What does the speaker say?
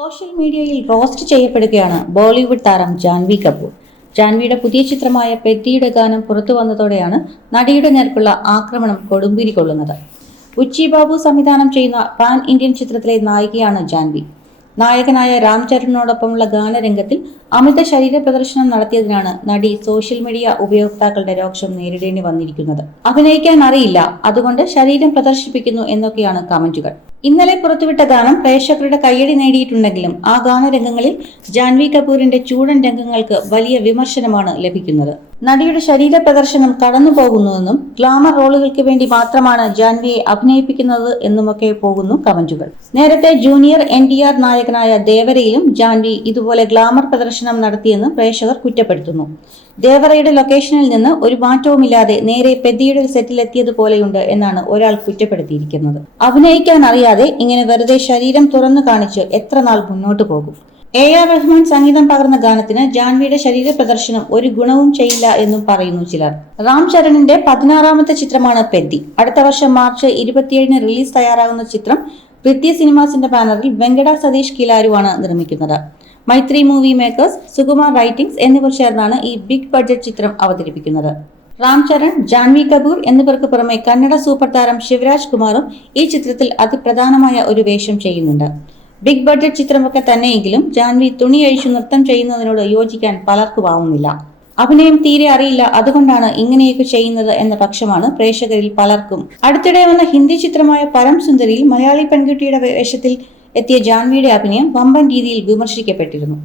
Social മീഡിയയിൽ roast ചെയ്യപ്പെടുകയാണ് ബോളിവുഡ് താരം ജാൻവി കപൂർ. ജാൻവിയുടെ പുതിയ ചിത്രമായ പെദ്ദിയുടെ ഗാനം പുറത്തു വന്നതോടെയാണ് നടിയുടെ നേർക്കുള്ള ആക്രമണം കൊടുമ്പിരി കൊള്ളുന്നത്. ഉച്ചി ബാബു സംവിധാനം ചെയ്യുന്ന പാൻ ഇന്ത്യൻ ചിത്രത്തിലെ നായികയാണ് ജാൻവി. നായകനായ രാം ചരണിനോടൊപ്പമുള്ള ഗാനരംഗത്തിൽ അമിത ശരീര പ്രദർശനം നടത്തിയതിനാണ് നടി സോഷ്യൽ മീഡിയ ഉപയോക്താക്കളുടെ രോക്ഷം നേരിടേണ്ടി വന്നിരിക്കുന്നത്. അഭിനയിക്കാൻ അറിയില്ല, അതുകൊണ്ട് ശരീരം പ്രദർശിപ്പിക്കുന്നു എന്നൊക്കെയാണ് കമന്റുകൾ. ഇന്നലെ പുറത്തുവിട്ട ഗാനം പ്രേക്ഷകരുടെ കയ്യടി നേടിയിട്ടുണ്ടെങ്കിലും ആ ഗാനരംഗങ്ങളിൽ ജാൻവി കപൂറിന്റെ ചൂടൻ രംഗങ്ങൾക്ക് വലിയ വിമർശനമാണ് ലഭിക്കുന്നത്. നടിയുടെ ശരീര പ്രദർശനം കടന്നുപോകുന്നുവെന്നും ഗ്ലാമർ റോളുകൾക്ക് വേണ്ടി മാത്രമാണ് ജാൻവിയെ അഭിനയിപ്പിക്കുന്നത് എന്നുമൊക്കെ പോകുന്നു കമന്റുകൾ. നേരത്തെ ജൂനിയർ NTR നായകനായ ദേവരയിലും ജാൻവി ഇതുപോലെ ഗ്ലാമർ പ്രദർശനം നടത്തിയെന്ന് പ്രേക്ഷകർ കുറ്റപ്പെടുത്തുന്നു. ദേവറയുടെ ലൊക്കേഷനിൽ നിന്ന് ഒരു മാറ്റവുമില്ലാതെ നേരെ പെദ്ദിയുടെ സെറ്റിലെത്തിയതുപോലെയുണ്ട് എന്നാണ് ഒരാൾ കുറ്റപ്പെടുത്തിയിരിക്കുന്നത്. അഭിനയിക്കാൻ അറിയാതെ ഇങ്ങനെ വെറുതെ ശരീരം തുറന്നു കാണിച്ച് എത്ര നാൾ മുന്നോട്ടു പോകും? AR റഹ്മാൻ സംഗീതം പകർന്ന ഗാനത്തിന് ജാൻവിയുടെ ശരീര പ്രദർശനം ഒരു ഗുണവും ചെയ്യില്ല എന്നും പറയുന്നു ചിലർ. രാം ചരണിന്റെ 16ാമത്തെ ചിത്രമാണ് പെദ്ദി. അടുത്ത വർഷം മാർച്ച് 27-ന് റിലീസ് തയ്യാറാകുന്ന ചിത്രം പൃഥ്വി സിനിമാസിന്റെ ബാനറിൽ വെങ്കട സതീഷ് കിലാരുവാണ് നിർമ്മിക്കുന്നത്. മൈത്രി മൂവി മേക്കേഴ്സ്, സുകുമാർ റൈറ്റിംഗ്സ് എന്നിവർ ചേർന്നാണ് ഈ ബിഗ് ബഡ്ജറ്റ് ചിത്രം അവതരിപ്പിക്കുന്നത്. രാം ചരൺ, ജാൻവി കപൂർ എന്നിവർക്ക് പുറമെ കന്നഡ സൂപ്പർ താരം ശിവരാജ് കുമാറും ഈ ചിത്രത്തിൽ അതിപ്രധാനമായ ഒരു വേഷം ചെയ്യുന്നുണ്ട്. ബിഗ് ബഡ്ജറ്റ് ചിത്രമൊക്കെ തന്നെയെങ്കിലും ജാൻവി തുണിയഴിച്ചു നൃത്തം ചെയ്യുന്നതിനോട് യോജിക്കാൻ പലർക്കും ആവുന്നില്ല. അഭിനയം തീരെ അറിയില്ല, അതുകൊണ്ടാണ് ഇങ്ങനെയൊക്കെ ചെയ്യുന്നത് എന്ന പക്ഷമാണ് പ്രേക്ഷകരിൽ പലർക്കും. അടുത്തിടെ വന്ന ഹിന്ദി ചിത്രമായ പരം സുന്ദരിയിൽ മലയാളി പെൺകുട്ടിയുടെ വേഷത്തിൽ എത്തിയ ജാൻവിയുടെ അഭിനയം വമ്പൻ രീതിയിൽ വിമർശിക്കപ്പെട്ടിരുന്നു.